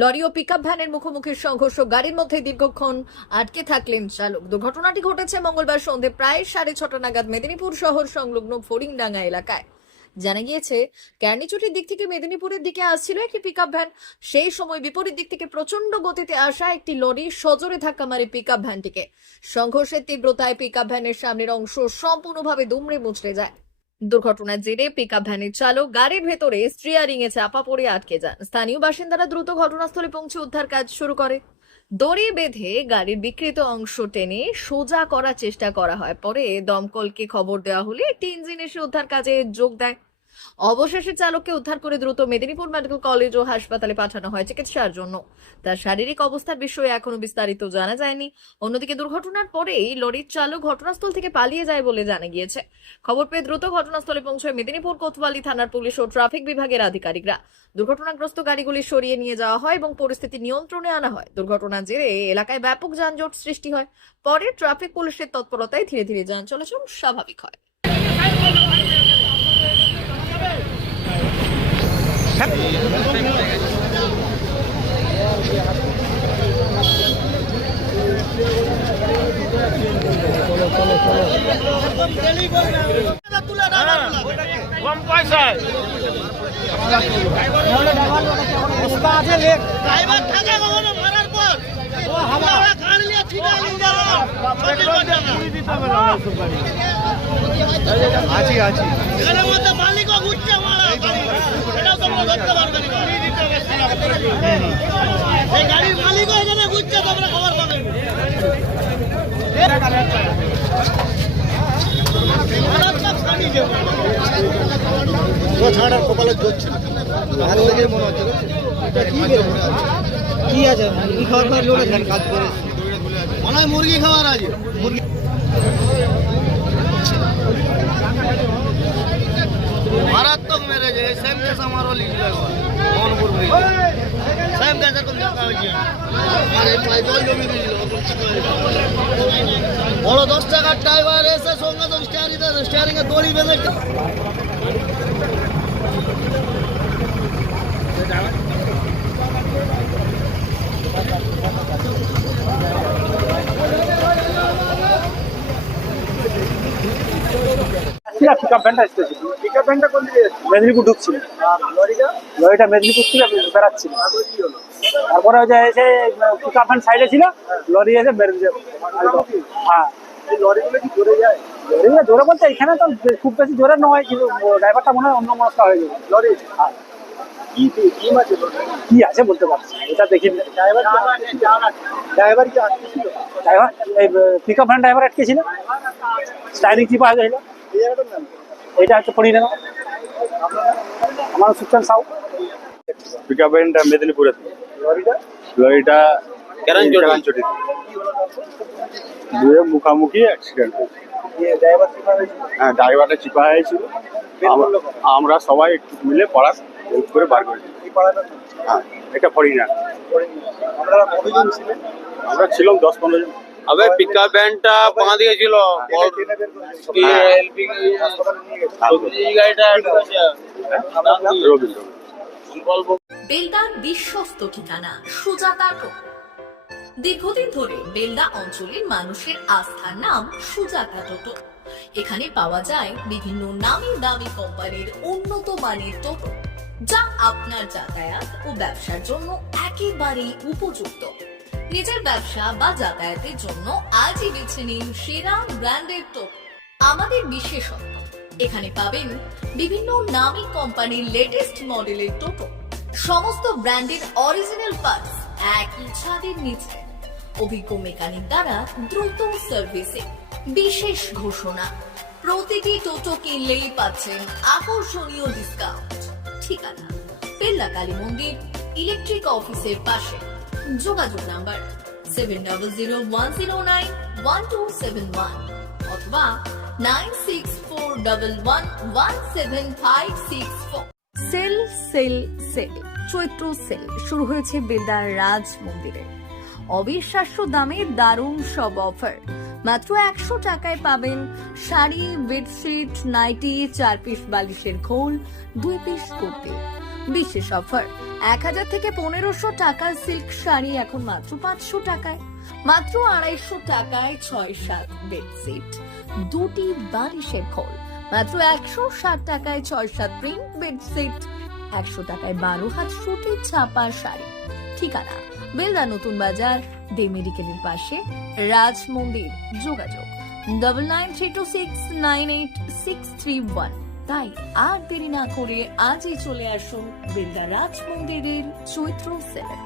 Lorry ও pickup ভ্যানের মুখোমুখি সংঘর্ষ, গাড়ির মধ্যে দীর্ঘক্ষণ আটকে থাকলেন চালক। দুর্ঘটনাটি ঘটেছে মঙ্গলবার সন্ধ্যে প্রায় 6:30 নাগাদ মেদিনীপুর শহর সংলগ্ন ফড়িংডাঙ্গা এলাকায়। জানা গিয়েছে, ক্যার্নিচুটির দিক থেকে মেদিনীপুরের দিকে আসছিল একটি পিকআপ ভ্যান। সেই সময় বিপরীত দিক থেকে প্রচন্ড গতিতে আসা একটি লরি সজোরে ধাক্কা মারে পিকআপ ভ্যানটিকে। সংঘর্ষের তীব্রতায় পিকআপ ভ্যানের সামনের অংশ সম্পূর্ণভাবে দুমড়ে মুচড়ে যায়। দুর্ঘটনার জেরে পিকআপ ভ্যানের চালক গাড়ির ভেতরে স্টিয়ারিং এ চাপা পড়ে আটকে যান। স্থানীয় বাসিন্দারা দ্রুত ঘটনাস্থলে পৌঁছে উদ্ধার কাজ শুরু করে। দড়ি বেঁধে গাড়ির বিকৃত অংশ টেনে সোজা করার চেষ্টা করা হয়। পরে দমকলকে খবর দেওয়া হলে একটি ইঞ্জিন এসে উদ্ধার কাজে যোগ দেয়। অবশেষে চালককে উদ্ধার করে দ্রুত মেদিনীপুর মেডিকেল কলেজ ও হাসপাতালে পাঠানো হয় চিকিৎসার জন্য। তার শারীরিক অবস্থার বিষয়ে এখনো বিস্তারিত জানা যায়নি। অন্যদিকে দুর্ঘটনার পরেই লরির চালক ঘটনাস্থল থেকে পালিয়ে যায় বলে জানা গিয়েছে। খবর পেয়ে দ্রুত ঘটনাস্থলে পৌঁছয় মেদিনীপুর কোতোয়ালি থানার পুলিশ ও ট্রাফিক বিভাগের আধিকারিকরা। দুর্ঘটনাগ্রস্ত গাড়িগুলি সরিয়ে নিয়ে যাওয়া হয় এবং পরিস্থিতি নিয়ন্ত্রণে আনা হয়। দুর্ঘটনার জেরে এলাকায় ব্যাপক যানজট সৃষ্টি হয়। পরে ট্রাফিক পুলিশের তৎপরতায় ধীরে ধীরে যান চলাচল স্বাভাবিক হয়। কম পয়সায় ড্রাইভার থাকে কখনো মারার পর আমরা গাড়ি নিয়ে ছিটা নিয়ে যাবো এখানের মধ্যে মালিকও ঘুরছে মারা এটাও তোমরা ধরতে পারবে না। এই গাড়ির মালিকও এখানে ঘুরছে, তোমরা খবর পাবেন। ছাড়ার কপালে জোর ছিল হাত থেকে মনে হচ্ছে কি আছে মুরগি খাওয়ার পর লোক কাজ করে মনে হয় মুরগি খাওয়ার আছে। মুরগি মারাত্মক মেরেছে। সেম কেস আমারও লিখল একবার মোহনপুর সেম কেস এরকম দেখা হয়েছে। আমার এই পায়ে জল জমি দিয়েছিল বড় 10 টাকার ড্রাইভার এসে সঙ্গে সঙ্গে স্টিয়ারিং এ দড়ি বেঁধে পিকআপ ভ্যানটা এসেছিল। পিকআপ ভ্যানটা কোন দিকে মেদিনীপুর ঢুকছিল, লরিটা মেদিনীপুর থেকে বেড়াচ্ছিল। তারপরে ওই যে এসে পিকআপ ভ্যান সাইডে ছিল, লরি এসে মেরে দিয়েছে। হ্যাঁ, লরিগুলো কি জোরে যায় লরিগুলো জোরে বলতে এখানে তো খুব বেশি জোরে নয়, কিন্তু ড্রাইভারটা মনে হয় অন্য মনস্কা হয়ে যাবে। লরি হ্যাঁ, কি আছে কি আছে বলতে পারছি, এটা দেখিনি। ড্রাইভার কি আসছিল ড্রাইভার এই পিকআপ ভ্যান ড্রাইভার আটকে ছিল, স্টাইরিং চিপা হয়ে গেছিল। এই জায়গাটার নাম এটা হচ্ছে পরিণাম। আমার সুচান সাউ। পিকআপ ভ্যানটা মেদিনীপুরে, লরিটা লরিটা কেরানচটি দুয়ে মুখামুখি অ্যাক্সিডেন্ট হয়েছে। ড্রাইভার চিপা হয়েছিল হ্যাঁ, ড্রাইভারটা চিপা হয়েছিল। আমরা সবাই মিলে পড়া করে বার করেছি। কি পাড়াটা হ্যাঁ, এটা ফরিনার। আপনারা কতজন ছিলেন? আমরা ছিলাম 10-15 জন। अबे पिकअप ভ্যানটা পাঙা দিয়েছিল টেনে বের করে কি এলপি হাসপাতালে নিয়ে গেছে। এই গাড়িটা ঢুকেছে রবীন্দ্র বেলদার বিশ্বস্ত ঠিকানা সুজাতা টোটো। দীর্ঘদিন ধরে বেলদা অঞ্চলের মানুষের আস্থার নাম সুজাতা টোটো। এখানে পাওয়া যায় বিভিন্ন নামি দামি কোম্পানির উন্নত মানের টোটো, যা আপনার যাতায়াত ও ব্যবসার জন্য একেবারেই উপযুক্ত। নিজের ব্যবসা বা যাতায়াতের জন্য আজই বেছে নিন সেরা ব্র্যান্ডের টোটো। আমাদের বিশেষত্ব, এখানে পাবেন বিভিন্ন নামি কোম্পানির লেটেস্ট মডেলের টোটো, সমস্ত ব্র্যান্ডের অরিজিনাল পার্টস একই ছাদের নিচে, অভিজ্ঞ মেকানিক দ্বারা দ্রুত সার্ভিসে। বিশেষ ঘোষণা, প্রতিটি টোটো কিনলেই পাচ্ছেন আকর্ষণীয় ডিসকাউন্ট। ঠিকানা বেল্লা কালী মন্দির ইলেকট্রিক অফিসের পাশে। যোগাযোগ নাম্বার 7001091271 অথবা 9641117564। সেল সেল সেল চৈত্র সেল শুরু হয়েছে বেলদার রাজ মন্দিরে। অবিশ্বাস্য দামে দারুণ সব অফার। মাত্র 100 টাকায় পাবেন শাড়ি, বেডশিট, নাইটি, 4 পিস বালিশের খোল, 2 পিস কুর্তি। বিশেষ অফার, 1000 থেকে 1500 টাকার সিল্ক শাড়ি এখন মাত্র 500 টাকায়, মাত্র 250 টাকায় 6-7 বেডশিট, 2টি বালিশের খোল, মাত্র 160 টাকায় 6-7 প্রিন্ট বেডশিট, 100 টাকায় 12 হাত সুতি ছাপা শাড়ি। ঠিকানা বেলদা নতুন বাজার, দে মেডিকেলের পাশে, রাজ মন্দির। যোগাযোগ 9932698631। তাই আর দেরি না করে আজই চলে আসুন বেলদা রাজ মন্দিরের চৈত্র সেলে।